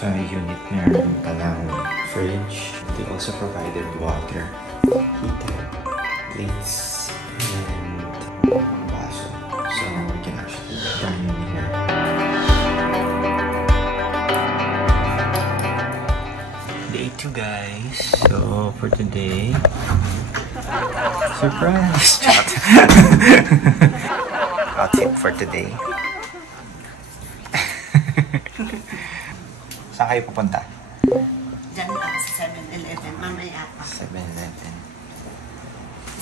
sa unit meron palang fridge. They also provided water, heater, plates, and baso. So we can actually dine in here. Day 2 guys. So for today, surprise! Outfit for today. Saan kayo pupunta? Diyan lang sa 7-Eleven, mamaya pa. 7-Eleven.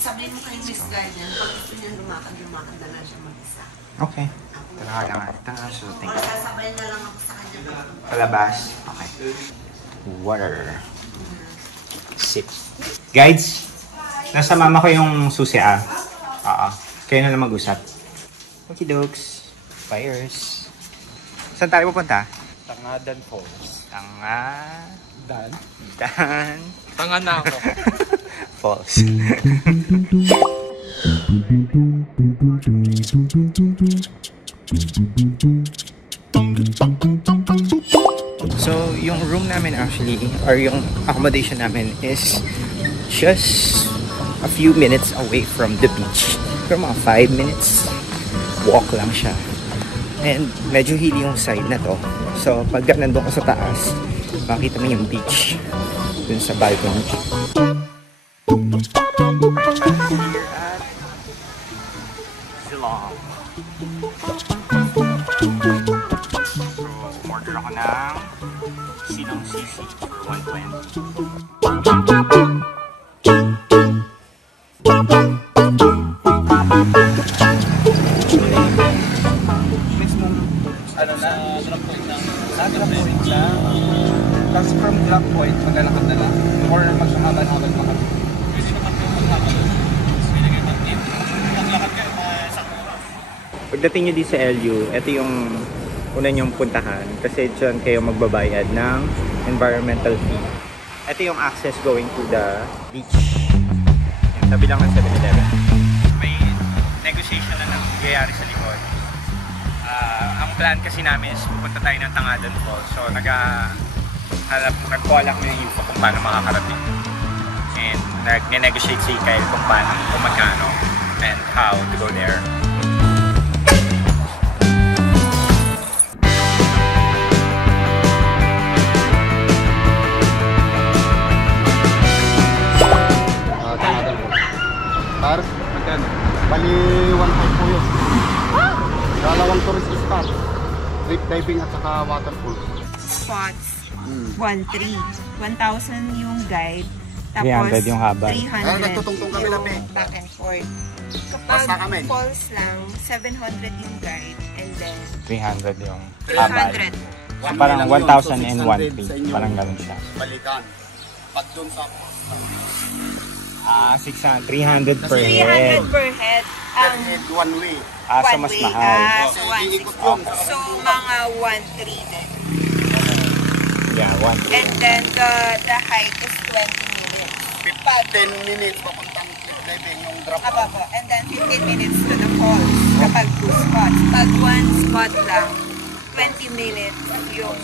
Sabihin mo kay Miss Guardian, pag gusto niya lumakad na lang siya mag-isa. Okay. Tara lang. So, thank Or you. sasabay na lang ako sa kanya. Palabas. Okay. Water. Sip. Guides, nasa mama ko yung susi Oo. Kayo na lang mag-usap. Okay, dokes. Fires. Saan tayo pupunta? Tangadan Falls. Dan. Tanga na ako. Falls. So, yung room namin actually, or yung accommodation namin is just a few minutes away from the beach. Pero mga 5 minutes walk lang siya. And medyo hilly yung side na to. So, pag nandun ka sa taas, makita mo yung beach dun sa balcony. Here at Silong. So, order ako ng Silong Sisi for 120. Drop point lang. Tapos from drop point, maglalakad na lang. Or magsumaban-haban pa kami. Pwede naman kayo maglakad. Pwede kayo mag-tip. Maglakad kayo mga isang oras. Pagdating nyo di sa LU, ito yung una nyong puntahan. Kasi dyan kayo magbabayad ng environmental fee. Ito yung access going to the beach. Yung tabi lang ng 7-Eleven. May negotiation na nangyayari sa likod. Ang plan kasi namin is pupunta tayo ng Tangadan Falls. So nag-call ako yung info kung paano makakarating. And nag-negotiate si Kyle kung paano, kung magkano, and how to go there. Tangadan Falls. Par? Magkano? Bali 1.5 po yun. Dalawang tourist spot, trip diving at saka waterfall. Spots, 1,300. 1,000 yung guide. 300 yung habal. 300 nagtutungtong kami na, yung back and forth. Basta kami. Kapag falls lang, 700 yung guide. And then 300 yung habal. 300. So, parang 1,000 and 1 fee. Parang ganun siya. Balikan. Pag doon sa 600, 300 per head. 300 per head. one way. So mas mahal. So 160. So mga 1,300 din. Yeah, 1. And then the hike is 20 minutes. 10 minutes papuntang trip diving yung drop. Apo. And then 15 minutes to the falls kapag 2 spots. Pag 1 spot lang, 20 minutes yung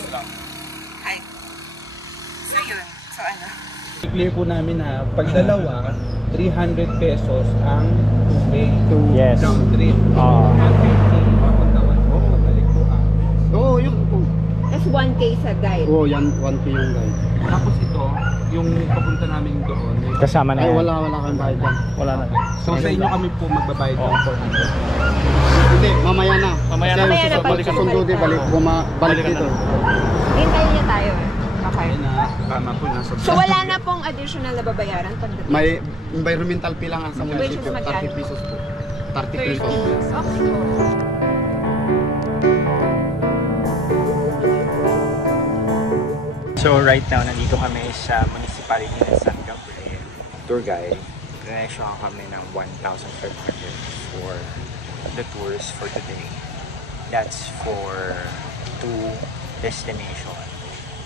hike. So yun. So ano? I-clear po namin na pag dalawa, 300 pesos ang two-way. Yes. Down trip. 150 papunta 1 po. Pabalik po ang. Oo, yun po. Tapos 1K sa guide. Oo, yan 1K yung guide. Tapos ito, yung papunta namin doon. Kasama na Ay, yan. wala kang bayad dyan. Wala na. So sa inyo kami po magbabayad ng 400. Hindi, mamaya na. Mamaya Kasi na. Mamaya na, balik sa sundo, di balik dito. Hintayin niya tayo. Okay. Ayun na, tama po na. So wala na pong additional na babayaran pagdating. May environmental fee lang sa Which is munisipyo, magkano? 30 pesos po. 30 30. pesos. Okay. So right now, nandito kami sa municipality ng San Gabriel. Tour guide. Donation kami ng 1,500 for the tours for today. That's for 2 destinations.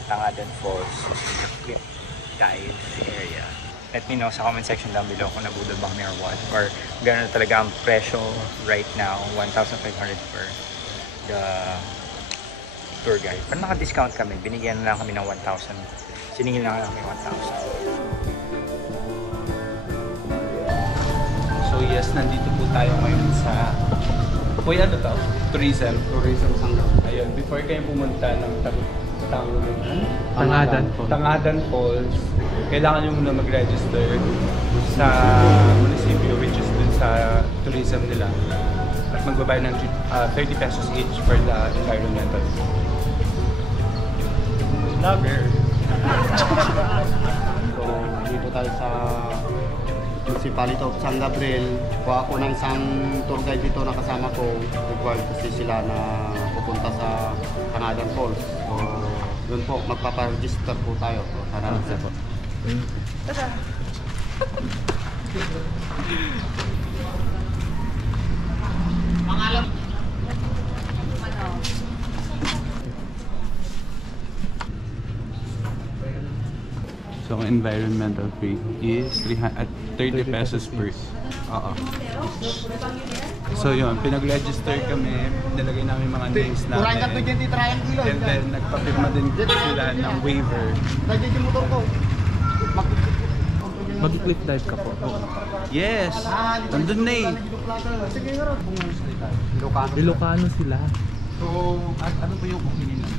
Tangadan Falls, the Cliff Dive area. Let me know sa comment section down below kung nabudol ba kami or what. Or gano'n talaga ang presyo right now, 1,500 per the tour guide. Pero naka-discount kami, binigyan na lang kami ng 1,000. Siningil na lang kami 1,000. So yes, nandito po tayo ngayon sa ano to? Tourism. Tourism Sangga. Ayun, before kayo pumunta ng Tangadan Falls, kailangan nyo muna mag-register sa munisipyo, which is dun sa tourism nila. At magbabayad ng 30 pesos each for the environmental. Lover! So, dito tayo sa Municipality of San Gabriel. Kuha ako ng isang tour guide dito na kasama ko. Required kasi sila na pupunta sa Tangadan Falls. So, doon po, magpaparegister po tayo. So, sana lang po. So, ang environmental fee is 30 pesos per. So yun, pinag-register kami, nilagay namin mga names namin. And then nagpapirma din sila ng waiver. Mag-cliff dive ka po. Yes! Nandun na eh! Ilocano sila. So, ano ba yung kukunin lang?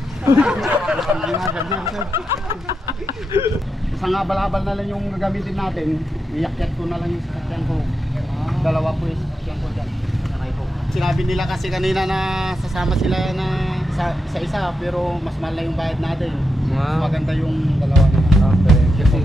Isang habal-habal na lang yung gagamitin natin. Iyakyat ko na lang yung sasakyan ko. Dalawa po yung sasakyan ko dyan. Sinabi nila kasi kanina na sasama sila na sa isa pero mas mahal na yung bayad natin. Wow. Maganda yung dalawa na. Okay. Kasi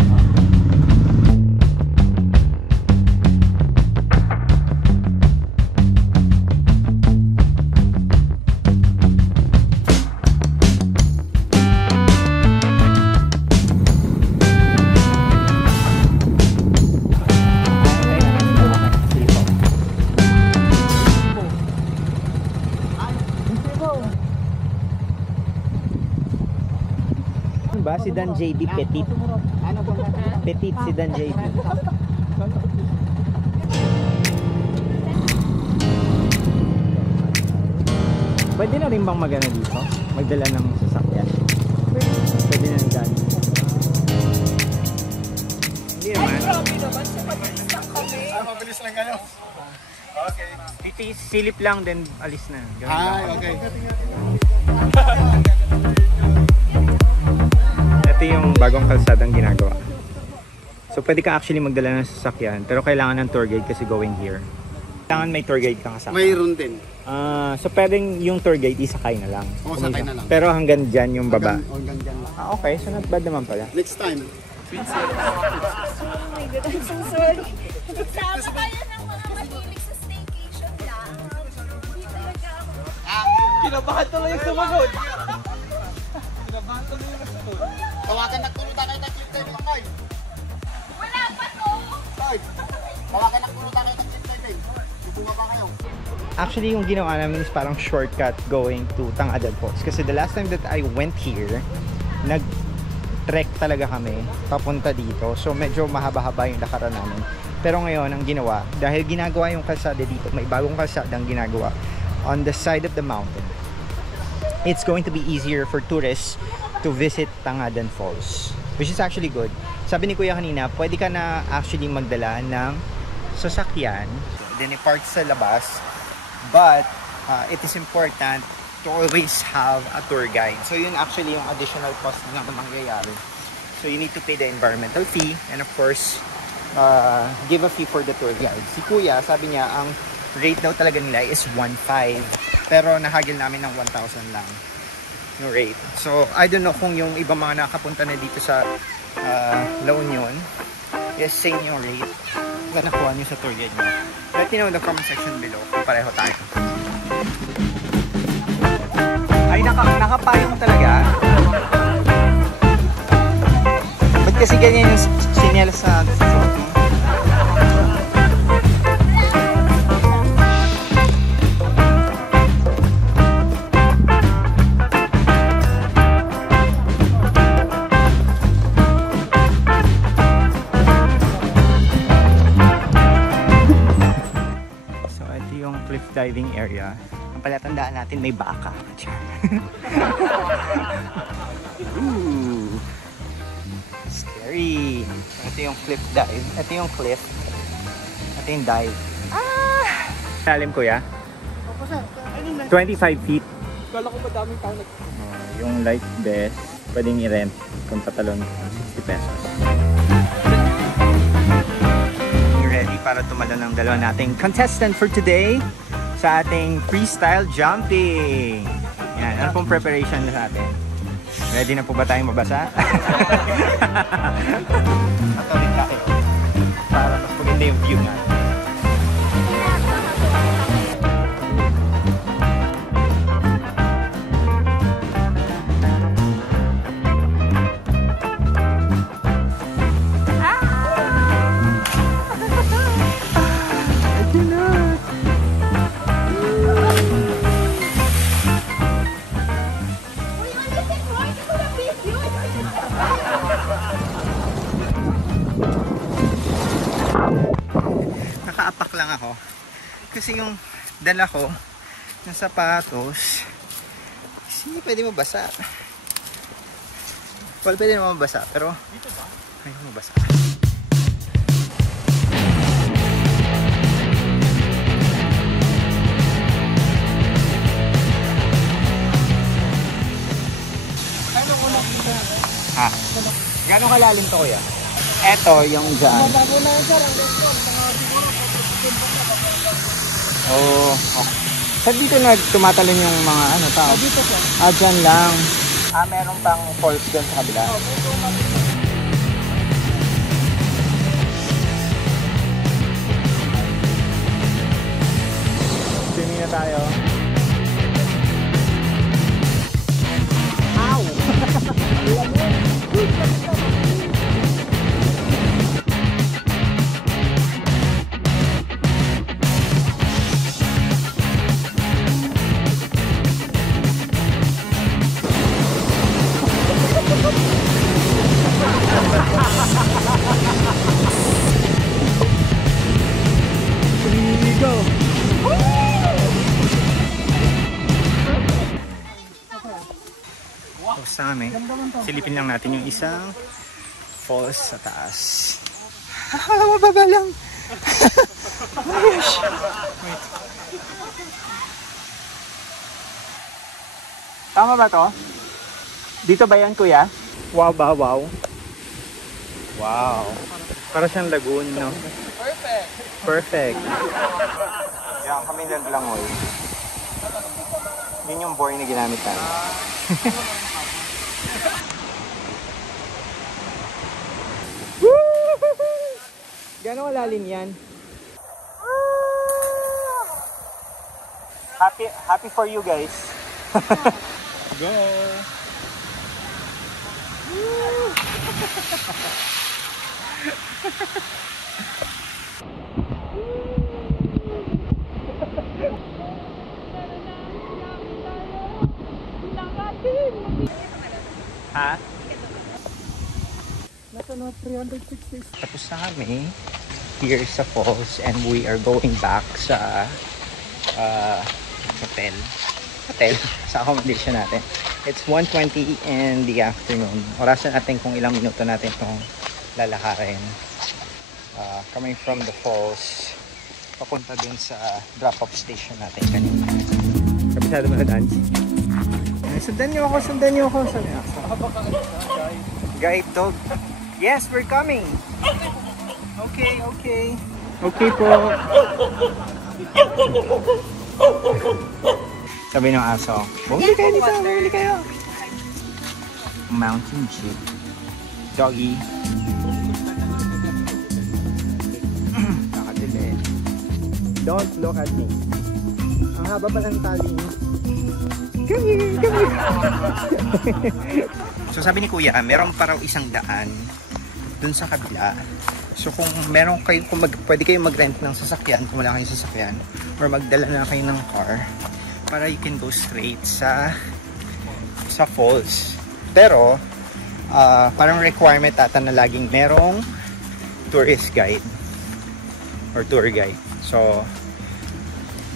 ba si Dan JB Petit? Petit si Dan JB. Pwede na rin bang magana dito? Magdala ng sasakyan? Pwede na rin dyan. Hindi naman. Mabilis lang kayo. Okay. Silip lang, then alis na. Ganun lang. Okay. Ito yung bagong kalsadang ginagawa. So pwede ka actually magdala ng sasakyan, pero kailangan ng tour guide kasi going here. Kailangan may tour guide kang kasama. Mayroon din. So pwedeng yung tour guide isakay na lang. Oo, sakay na lang. Pero hanggang dyan yung baba. Hanggang dyan lang. Okay, so not bad naman pala. Next time. Oh my God, I'm so sorry. Sama kayo ng mga mahilig sa staycation lang. Hindi talaga ako. Kinabahan tuloy yung sumagot! Kinabahan tuloy yung sumagot! Tawagan na kuruta kayo ng clip diving mga guys. Wala pa to! Hoy! Tawagan na kuruta kayo ng clip diving. Bubunga ba kayo? Actually, yung ginawa namin is parang shortcut going to Tangadan Falls. Kasi the last time that I went here, nag-trek talaga kami papunta dito. So medyo mahaba-haba yung lakaran namin. Pero ngayon, ang ginawa, dahil ginagawa yung kalsada dito, may bagong kalsadang ginagawa on the side of the mountain. It's going to be easier for tourists to visit Tangadan Falls, which is actually good. Sabi ni Kuya kanina, pwede ka na actually magdala ng sasakyan, then i-park sa labas, but it is important to always have a tour guide. So yun actually yung additional cost na mangyayari. So you need to pay the environmental fee, and of course, give a fee for the tour guide. Si Kuya, sabi niya, ang rate daw talaga nila is 1,500, pero nahagil namin ng 1,000 lang yung rate. So, I don't know kung yung ibang mga nakapunta na dito sa La Union is same yung rate na nakuha nyo sa tour guide nyo. Let me know in the comment section below kung pareho tayo. Ay, nakapayong talaga. Ba't kasi ganyan yung sinyal sa suot mo? diving area. Ang pala, tandaan natin may baka. Ooh, scary. Ito yung cliff dive. Ito yung cliff. Ito yung dive. Ah! Lalim, kuya? 25 feet. Kala ko ba daming tao Yung life vest, pwedeng i-rent kung tatalon 60 pesos. You ready para tumalon ng dalawa nating contestant for today sa ating freestyle jumping? Yan, ano pong preparation na natin? Ready na po ba tayong mabasa? Matawid tayo para mas maganda yung view natin. Nakaapak lang ako kasi yung dala ko ng sapatos hindi pwede mabasa. Well, pwede naman mabasa pero ayaw mabasa. Ha? Gano'ng kalalim to, kuya? Eto, yung dyan. Oh, okay. Saan dito tumatalon yung mga ano tao? Dito po. Dyan lang. Meron pang falls dyan sa kabila. Swimming na tayo. Ow! Tapos na kami. Silipin lang natin yung isang falls sa taas. Mababa lang. Wait. Tama ba to? Dito ba yan, kuya? Wow ba? Wow. Wow. Para siyang lagoon, no? Perfect. Perfect. Yan, kami naglangoy. Yun yung boy na ginamit namin. Gano'ng kalalim yan? Happy for you guys. Go! Ha? Tapos na kami here sa falls and we are going back sa hotel sa accommodation natin. It's 1:20 in the afternoon. Orasan natin kung ilang minuto natin itong lalakarin. Coming from the falls papunta dun sa drop-off station natin kanina. Kabisado mo na dance? Sundan niyo ako. Guide dog. Yes, we're coming. Okay. Okay po. Sabi ng aso, bumili kayo dito, bumili kayo. Mountain Jeep. Doggy. Nakadili. Don't look at me. Ang haba pa ng tali niyo. Come here. So sabi ni kuya, meron pa raw isang daan dun sa kabila. So kung meron kayo, pwede kayong mag-rent ng sasakyan, kung wala kayong sasakyan, or magdala na kayo ng car para you can go straight sa falls. Pero parang requirement ata na laging merong tourist guide or tour guide. So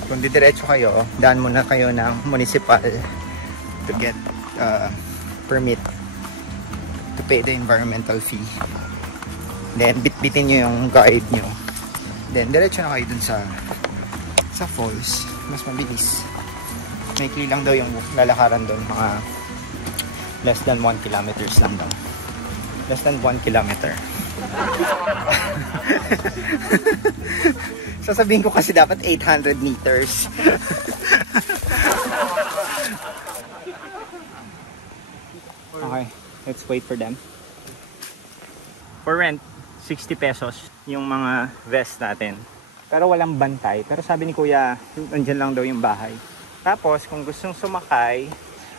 kung didiretso kayo, daan muna kayo ng municipal to get permit to pay the environmental fee. Then bitbitin nyo yung guide nyo. Then diretso na kayo dun sa falls. Mas mabilis. Maikli lang daw yung lalakaran doon, mga less than 1 kilometers lang daw. Less than 1 kilometer. Sasabihin ko kasi dapat 800 meters. Okay, let's wait for them. For rent, 60 pesos yung mga vest natin. Pero walang bantay. Pero sabi ni Kuya, nandyan lang daw yung bahay. Tapos, kung gustong sumakay,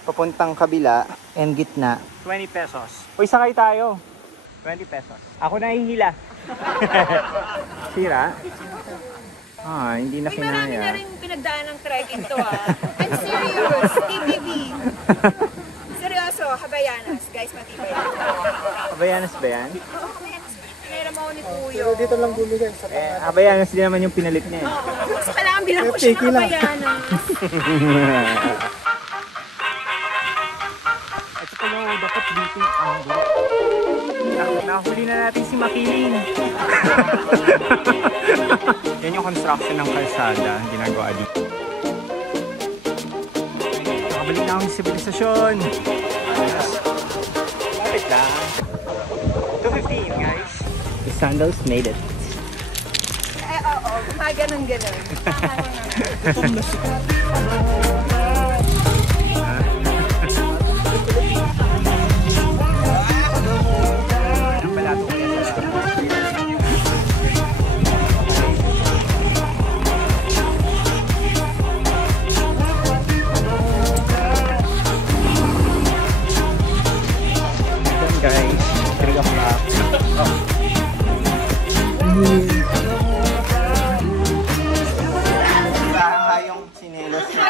papuntang kabila and gitna, 20 pesos. Uy, sakay tayo. 20 pesos. Ako nahihila. Sira? Ah, hindi na Uy, marami na kinaya. rin pinagdaan ng trekking to ah. I'm serious, TPV. Seryoso, Habayanas. Guys, matibay. Habayanas ba yan? Pinera mo ni Kuyo. Dito lang bumigay sa Habayanas din naman yung pinalit niya eh. So, kailangan bilang ko siya ng Habayanas. Ito pala, dapat dito yung angle. Nahuli na natin si Makiling. Yan yung construction ng kalsada, ginagawa dito. Nakabalik na akong sibilisasyon. Lapit lang. 2:15 guys. The sandals made it. Oo, ganun. Ang balato ko yan sa guys, 3 o'clock. Yung sinelas niya.